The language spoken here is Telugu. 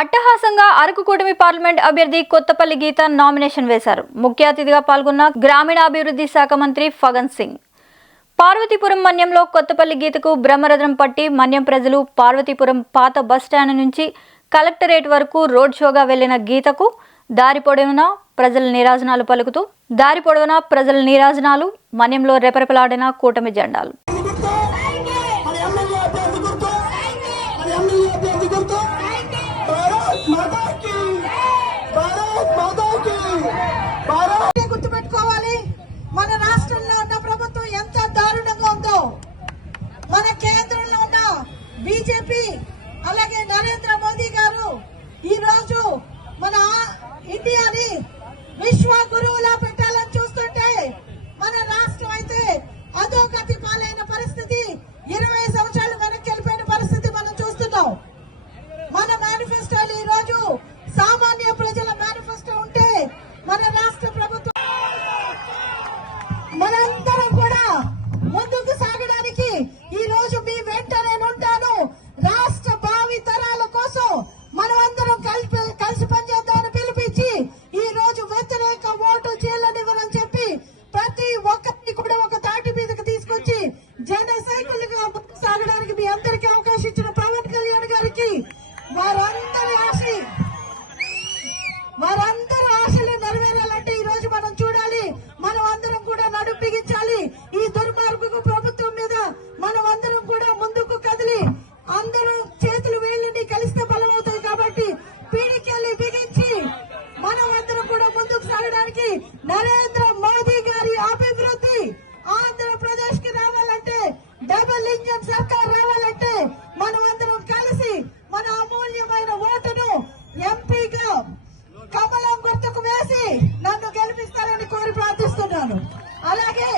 అట్టహాసంగా అరకు కూటమి పార్లమెంట్ అభ్యర్థి కొత్తపల్లి గీత నామినేషన్ వేశారు. ముఖ్య అతిథిగా పాల్గొన్న గ్రామీణాభివృద్ధి శాఖ మంత్రి ఫగన్ సింగ్. పార్వతీపురం మన్యంలో కొత్తపల్లి గీతకు బ్రహ్మరథం పట్టి మన్యం ప్రజలు పార్వతీపురం పాత బస్టాండ్ నుంచి కలెక్టరేట్ వరకు రోడ్ షోగా వెళ్ళిన గీతకు దారి పొడవునా ప్రజల నీరాజనాలు పలుకుతూ దారి పొడవునా ప్రజల నీరాజనాలు మన్యంలో రెపరెపలాడిన కూటమి జెండాలు. భారత్ భారత్ మాతాకి! భారత్! గుర్తుపెట్టుకోవాలి. మన రాష్ట్రంలో ఉన్న ప్రభుత్వం ఎంత దారుణంగా ఉందో మన కేంద్రంలో ఉన్న బీజేపీ అలాగే నరేంద్ర మోదీ గారు ఈ రోజు మన ఇండియాని విశ్వ గురువులా నాయకులుగా ముందుకు సాగడానికి మీ అందరికీ అవకాశం ఇచ్చిన పవన్ కళ్యాణ్ గారికి వారందరి ఆశ వారందరి ఆశలు నెరవేరాలంటే ఈ రోజు మనం చూడాలి. మనం అందరం కూడా నడుం ఈ దుర్మార్గపు ప్రభుత్వం మీద మనం అందరం కూడా ముందుకు కదిలి అందరూ చేతులు వేళ్ళని కలిస్తే బలమవుతుంది కాబట్టి పీడికెళ్ళి బిగించి మనం అందరం కూడా ముందుకు సాగడానికి నరేంద్ర మోదీ సింగం సర్కార్ రావాలంటే మనమందరం కలిసి మన అమూల్యమైన ఓటును ఎంపీగా కమలం గుర్తుకు వేసి నన్ను గెలిపిస్తారని కోరి ప్రార్థిస్తున్నాను. అలాగే